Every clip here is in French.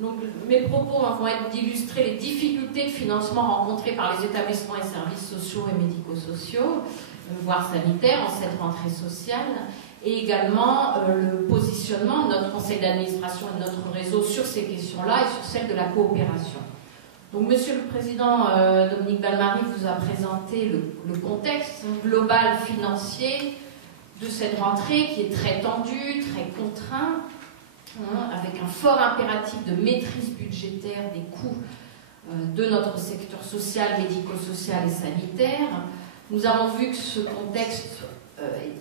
Donc, mes propos vont être d'illustrer les difficultés de financement rencontrées par les établissements et services sociaux et médico-sociaux, voire sanitaires, en cette rentrée sociale, et également le positionnement de notre conseil d'administration et de notre réseau sur ces questions-là et sur celles de la coopération. Donc, Monsieur le Président Dominique Balmary vous a présenté le contexte global financier de cette rentrée qui est très tendue, très contraint, avec un fort impératif de maîtrise budgétaire des coûts de notre secteur social, médico-social et sanitaire. Nous avons vu que ce contexte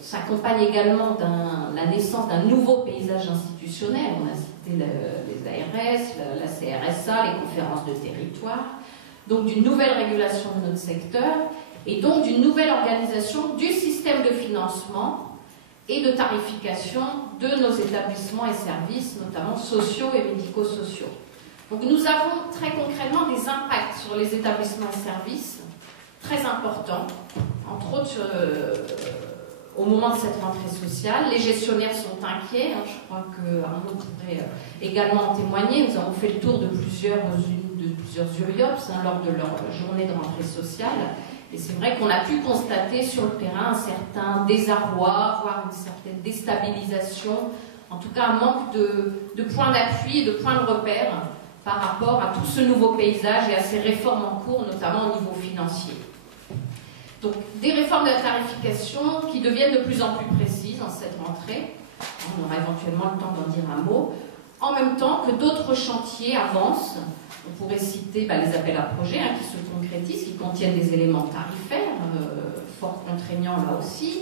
s'accompagne également de la naissance d'un nouveau paysage institutionnel. On a cité les ARS, la CRSA, les conférences de territoire, donc d'une nouvelle régulation de notre secteur et donc d'une nouvelle organisation du système de financement et de tarification de nos établissements et services, notamment sociaux et médico-sociaux. Donc nous avons très concrètement des impacts sur les établissements et services très importants, entre autres au moment de cette rentrée sociale. Les gestionnaires sont inquiets, je crois qu'Arnaud pourrait également en témoigner. Nous avons fait le tour de plusieurs URIOPS lors de leur journée de rentrée sociale. Et c'est vrai qu'on a pu constater sur le terrain un certain désarroi, voire une certaine déstabilisation, en tout cas un manque de points d'appui et de points de repère par rapport à tout ce nouveau paysage et à ces réformes en cours, notamment au niveau financier. Donc des réformes de la tarification qui deviennent de plus en plus précises en cette rentrée. On aura éventuellement le temps d'en dire un mot. En même temps que d'autres chantiers avancent. On pourrait citer les appels à projets qui se concrétisent, qui contiennent des éléments tarifaires, fort contraignants là aussi.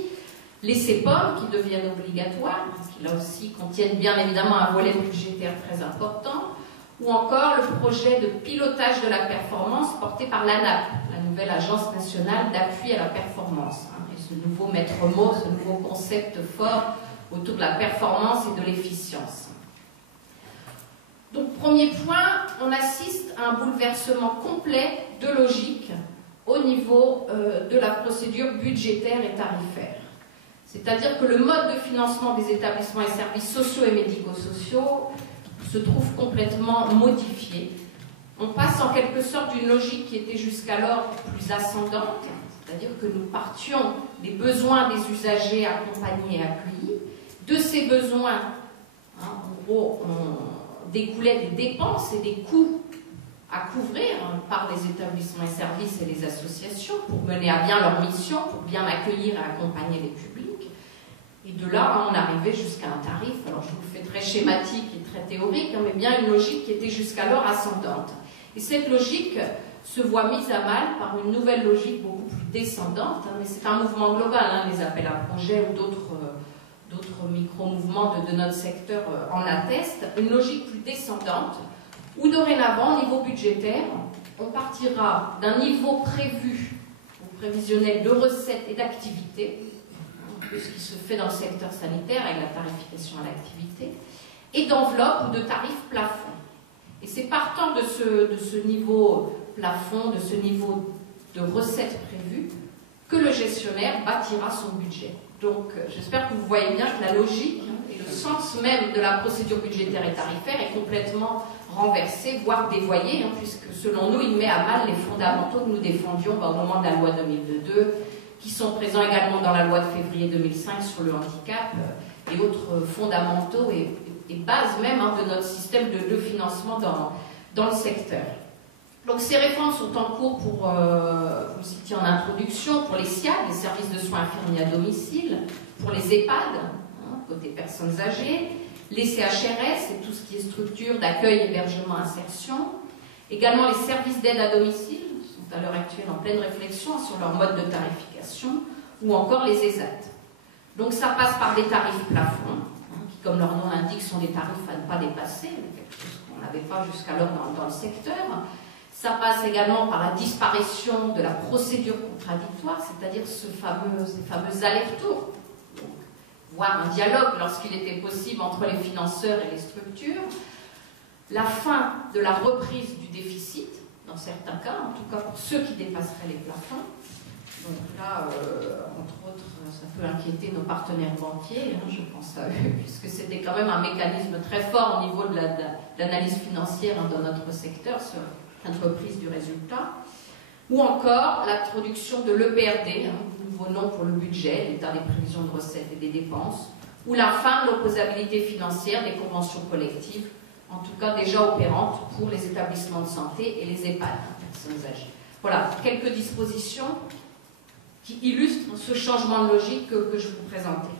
Les CEPOM qui deviennent obligatoires, parce qu'ils là aussi contiennent bien évidemment un volet budgétaire très important. Ou encore le projet de pilotage de la performance porté par l'ANAP, la nouvelle Agence nationale d'appui à la performance. Et ce nouveau maître mot, ce nouveau concept fort autour de la performance et de l'efficience. Donc, premier point, on assiste à un bouleversement complet de logique au niveau de la procédure budgétaire et tarifaire. C'est-à-dire que le mode de financement des établissements et services sociaux et médico-sociaux se trouve complètement modifié. On passe en quelque sorte d'une logique qui était jusqu'alors plus ascendante, c'est-à-dire que nous partions des besoins des usagers accompagnés et accueillis. De ces besoins, en gros, on découlait des dépenses et des coûts à couvrir par les établissements et services et les associations pour mener à bien leur mission, pour bien accueillir et accompagner les publics. Et de là, on arrivait jusqu'à un tarif, alors je vous le fais très schématique et très théorique, mais bien une logique qui était jusqu'alors ascendante. Et cette logique se voit mise à mal par une nouvelle logique beaucoup plus descendante, mais c'est un mouvement global, les appels à projets ou d'autres micro-mouvements de notre secteur en attestent, une logique plus descendante, où dorénavant, au niveau budgétaire, on partira d'un niveau prévu ou prévisionnel de recettes et d'activités, de ce qui se fait dans le secteur sanitaire avec la tarification à l'activité, et d'enveloppe ou de tarifs plafond. Et c'est partant de ce niveau plafond, de ce niveau de recettes prévues, que le gestionnaire bâtira son budget. Donc, j'espère que vous voyez bien que la logique et le sens même de la procédure budgétaire et tarifaire est complètement renversé, voire dévoyé, puisque selon nous, il met à mal les fondamentaux que nous défendions au moment de la loi 2002, qui sont présents également dans la loi de février 2005 sur le handicap et autres fondamentaux et bases même de notre système de financement dans le secteur. Donc ces réformes sont en cours pour, vous le citiez en introduction, pour les SIAD, les services de soins infirmiers à domicile, pour les EHPAD, côté personnes âgées, les CHRS et tout ce qui est structure d'accueil, hébergement, insertion, également les services d'aide à domicile, qui sont à l'heure actuelle en pleine réflexion sur leur mode de tarification, ou encore les ESAT. Donc ça passe par des tarifs plafonds, qui comme leur nom l'indique sont des tarifs à ne pas dépasser, quelque chose qu'on n'avait pas jusqu'alors dans le secteur. Ça passe également par la disparition de la procédure contradictoire, c'est-à-dire ces fameux allers-retours, voire un dialogue lorsqu'il était possible entre les financeurs et les structures, la fin de la reprise du déficit, dans certains cas, en tout cas pour ceux qui dépasseraient les plafonds, Donc là, entre autres, ça peut inquiéter nos partenaires banquiers, hein, je pense à eux, puisque c'était quand même un mécanisme très fort au niveau de l'analyse financière hein, dans notre secteur sur l'entreprise du résultat. Ou encore l'introduction de l'EPRD, hein, nouveau nom pour le budget, l'état des prévisions de recettes et des dépenses, ou la fin de l'opposabilité financière des conventions collectives, en tout cas déjà opérantes pour les établissements de santé et les EHPAD, hein, personnes âgées. Voilà, quelques dispositions qui illustrent ce changement de logique que je vous présentais.